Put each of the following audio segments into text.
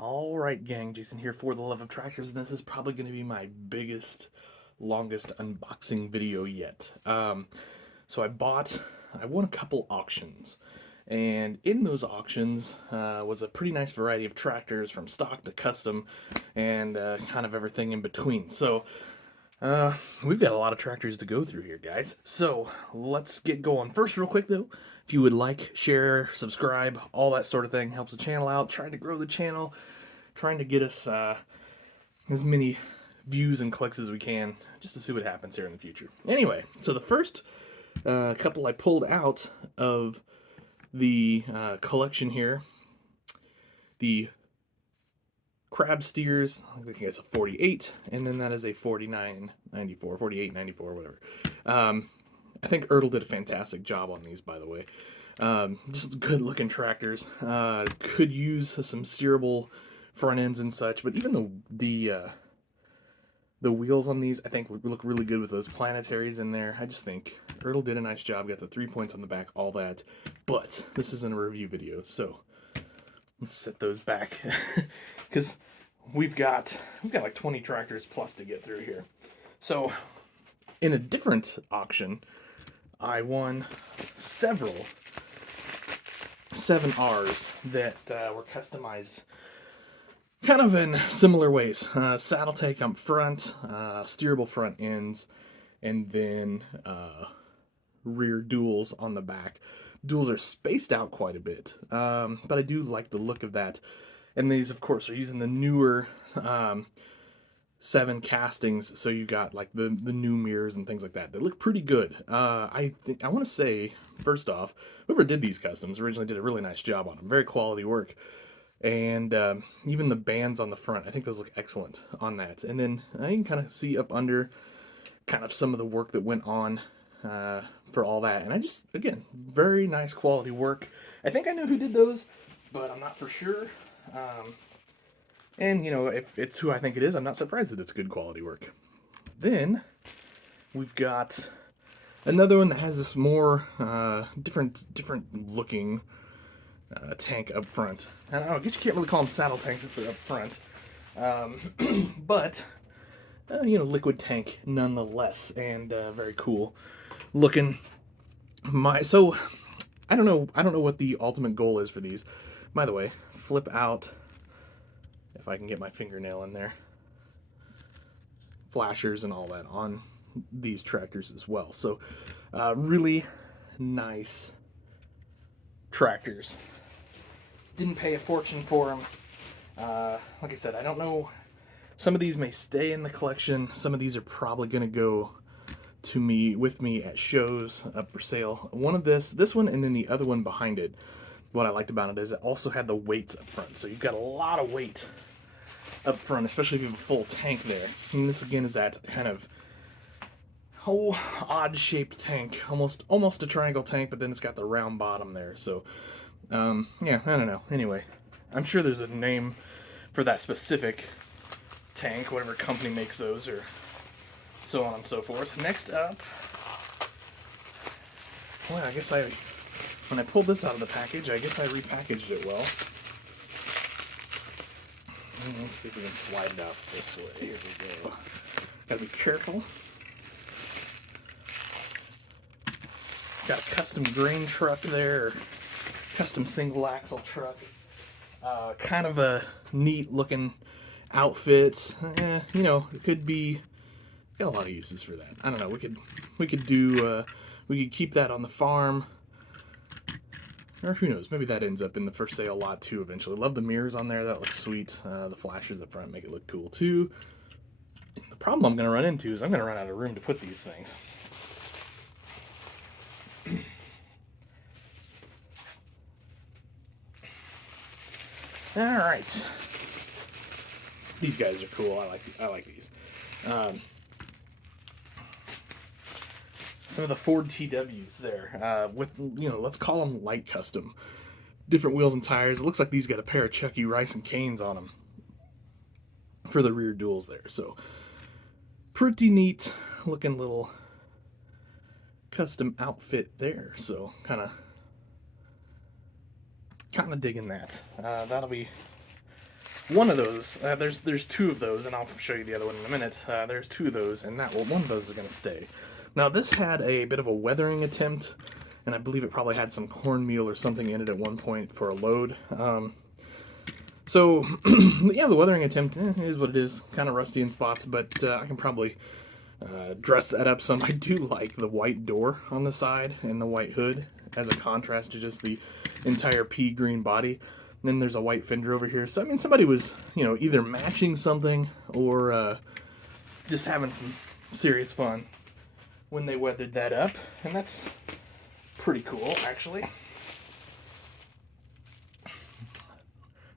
Alright gang, Jason here for the Love of Tractors, and this is probably going to be my biggest, longest unboxing video yet. So I won a couple auctions, and in those auctions was a pretty nice variety of tractors from stock to custom, and kind of everything in between. So we've got a lot of tractors to go through here, guys. So let's get going. First, real quick though, if you would like, share, subscribe, all that sort of thing helps the channel out. Trying to grow the channel, trying to get us as many views and clicks as we can, just to see what happens here in the future. Anyway, so the first couple I pulled out of the collection here, the crab steers, I think it's a 48, and then that is a 49.94, 48.94, whatever. I think Ertl did a fantastic job on these, by the way. Just good looking tractors. Could use some steerable front ends and such, but even the wheels on these I think look really good with those planetaries in there. I just think Ertl did a nice job. Got the 3 points on the back, all that. But this isn't a review video, so let's set those back because we've got like 20 tractors plus to get through here. So in a different auction, I won several 7Rs that were customized kind of in similar ways. Saddle tank up front, steerable front ends, and then rear duals on the back. Duals are spaced out quite a bit, but I do like the look of that. And these, of course, are using the newer 7 castings, so you got like the new mirrors and things like that. They look pretty good. I want to say, first off, whoever did these customs originally did a really nice job on them. Very quality work. And even the bands on the front, I think those look excellent on that. And then I can kind of see up under kind of some of the work that went on for all that. And I just, again, very nice quality work. I think I know who did those, but I'm not for sure. And, you know, if it's who I think it is, I'm not surprised that it's good quality work. Then we've got another one that has this more different looking tank up front. I don't know, I guess you can't really call them saddle tanks if they're up front. But, you know, liquid tank nonetheless, and very cool looking. So, I don't know what the ultimate goal is for these. By the way, flip out, if I can get my fingernail in there, flashers and all that on these tractors as well. So, really nice tractors. Didn't pay a fortune for them. Like I said, I don't know. Some of these may stay in the collection. Some of these are probably going to go with me at shows up for sale. One of this one, and then the other one behind it. What I liked about it is it also had the weights up front. So you've got a lot of weight up front, especially if you have a full tank there. And this again is that kind of odd shaped tank, almost a triangle tank, but then it's got the round bottom there. So yeah, I don't know. Anyway, I'm sure there's a name for that specific tank, whatever company makes those, or so on and so forth. Next up, well, I guess when I pulled this out of the package, I guess I repackaged it well. Let's see if we can slide it out this way. Here we go. Gotta be careful. Got a custom grain truck there. Custom single axle truck. Kind of a neat looking outfit. You know, it could be, got a lot of uses for that. I don't know. We could keep that on the farm, or who knows? Maybe that ends up in the for sale lot too eventually. Love the mirrors on there. That looks sweet. The flashers up front make it look cool too. The problem I'm going to run into is I'm going to run out of room to put these things. All right, these guys are cool. I like these. Some of the Ford TWs there, with, you know, let's call them light custom. Different wheels and tires. It looks like these got a pair of Chucky Rice and Canes on them for the rear duals there. So pretty neat looking little custom outfit there. So kind of digging that. That'll be one of those, there's two of those, and I'll show you the other one in a minute. There's two of those, and one of those is going to stay. Now, this had a bit of a weathering attempt, and I believe it probably had some cornmeal or something in it at one point for a load. So, yeah, the weathering attempt is what it is. Kind of rusty in spots, but I can probably dress that up some. I do like the white door on the side and the white hood as a contrast to just the entire pea green body. And then there's a white fender over here. So, I mean, somebody was, either matching something or just having some serious fun when they weathered that up. And that's pretty cool, actually.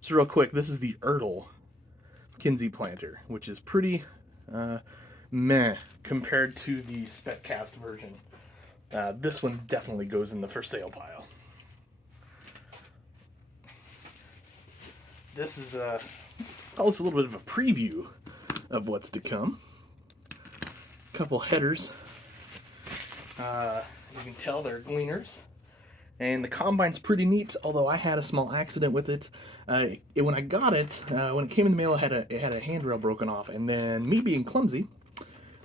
So real quick, this is the Ertl Kinsey planter, which is pretty meh compared to the Speccast version. This one definitely goes in the for sale pile. This is let's call this a little bit of a preview of what's to come. A couple headers. You can tell they're gleaners. And the combine's pretty neat, although I had a small accident with it. When I got it, when it came in the mail, it had a handrail broken off, and then me being clumsy,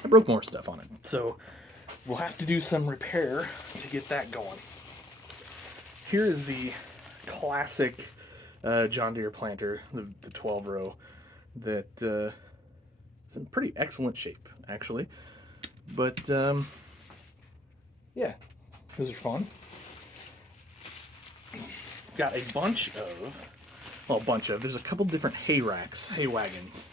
I broke more stuff on it. So we'll have to do some repair to get that going. Here is the classic John Deere planter, the 12-row, that is in pretty excellent shape, actually. But yeah, those are fun. Got a bunch of, there's a couple different hay wagons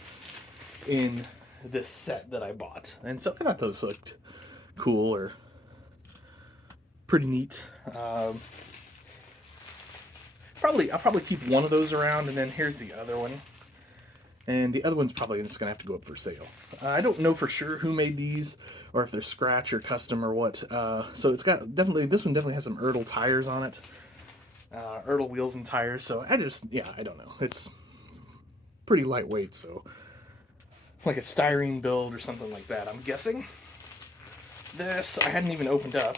in this set that I bought. And so I thought those looked cool or pretty neat. I'll probably keep one of those around, and then here's the other one. And the other one's probably just going to have to go up for sale. I don't know for sure who made these, or if they're scratch or custom or what. So it's got this one definitely has some Ertl tires on it. Ertl wheels and tires, so I don't know. It's pretty lightweight, so like a styrene build or something like that, I'm guessing. This I hadn't even opened up.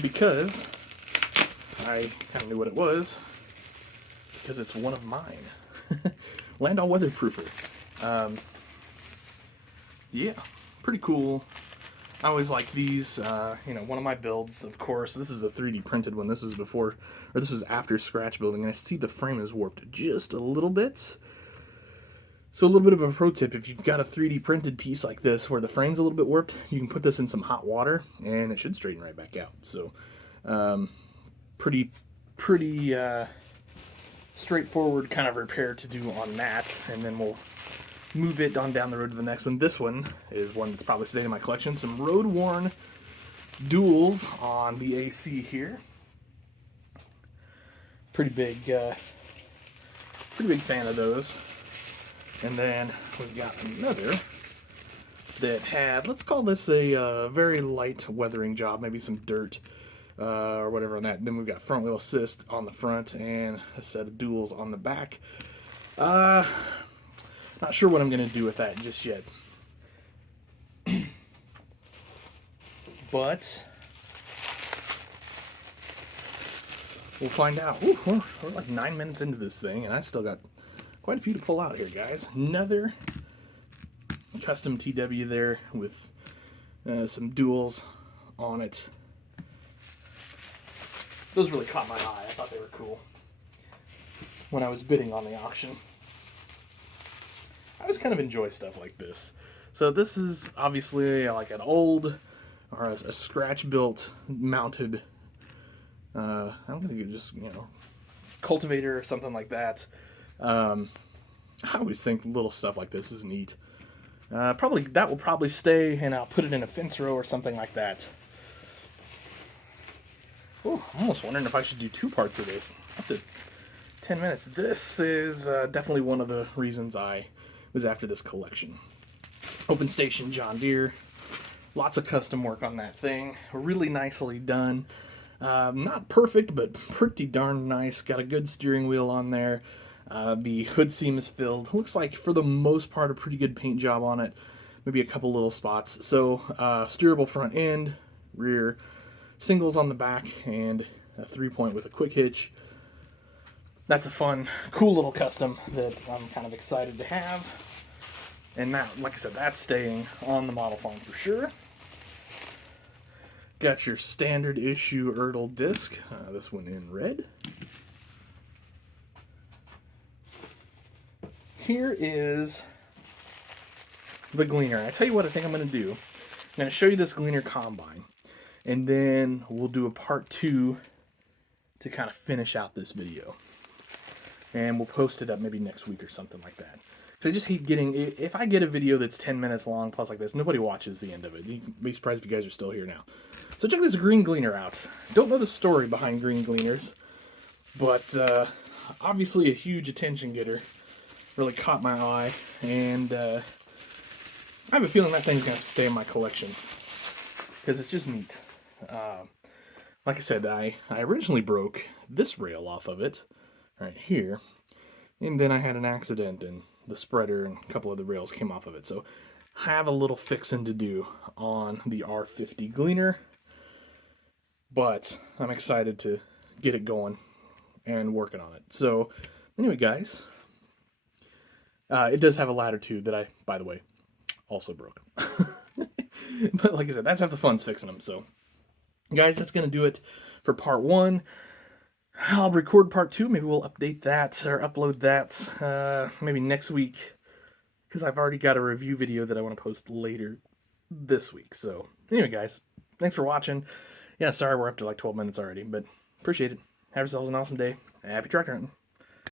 Because I kind of knew what it was, because it's one of mine. Landau Weatherproofer. Yeah, pretty cool. I always like these. One of my builds, of course, this is a 3D printed one. This was after scratch building, and I see the frame is warped just a little bit. So a little bit of a pro tip: if you've got a 3D printed piece like this where the frame's a little bit warped, you can put this in some hot water, and it should straighten right back out. So, pretty straightforward kind of repair to do on that, and then we'll move it on down the road to the next one. This one is one that's probably staying in my collection. Some road-worn duals on the AC here. Pretty big fan of those. And then we've got another that had, let's call this a very light weathering job, maybe some dirt or whatever on that. Then we've got front wheel assist on the front and a set of duals on the back. Not sure what I'm going to do with that just yet. But we'll find out. Ooh, we're like 9 minutes into this thing, and I've still got quite a few to pull out here, guys. Another custom TW there with some duals on it. Those really caught my eye. I thought they were cool when I was bidding on the auction. I always kind of enjoy stuff like this. So this is obviously like an old or a scratch-built mounted, I'm going to just, cultivator or something like that. I always think little stuff like this is neat. That will probably stay, and I'll put it in a fence row or something like that. Oh, I'm almost wondering if I should do two parts of this. After 10 minutes. This is definitely one of the reasons I was after this collection. Open station John Deere. Lots of custom work on that thing. Really nicely done. Not perfect, but pretty darn nice. Got a good steering wheel on there. The hood seam is filled. Looks like, for the most part, a pretty good paint job on it. Maybe a couple little spots. So, steerable front end, rear, singles on the back, and a 3-point with a quick hitch. That's a fun, cool little custom that I'm kind of excited to have. And now, like I said, that's staying on the model farm for sure. Got your standard issue Ertl disc. This one in red. Here is the gleaner. I tell you what I think I'm going to do. I'm going to show you this gleaner combine. And then we'll do a part 2 to kind of finish out this video. And we'll post it up maybe next week or something like that. So I just hate getting, if I get a video that's 10 minutes long plus like this, nobody watches the end of it. You'd be surprised if you guys are still here now. So check this green gleaner out. Don't know the story behind green gleaners, but obviously a huge attention getter. Really caught my eye, and I have a feeling that thing's going to have to stay in my collection because it's just neat. Like I said, I originally broke this rail off of it right here, and then I had an accident and the spreader and a couple of the rails came off of it. So I have a little fixing to do on the R50 gleaner, but I'm excited to get it going and working on it. So anyway, guys, it does have a ladder too that I, by the way, also broke. But like I said, that's half the fun's fixing them. So guys, that's going to do it for part 1. I'll record part 2. Maybe we'll update that or upload that maybe next week, because I've already got a review video that I want to post later this week. So anyway, guys, thanks for watching. Yeah, sorry we're up to like 12 minutes already, but appreciate it. Have yourselves an awesome day. Happy tractor hunting.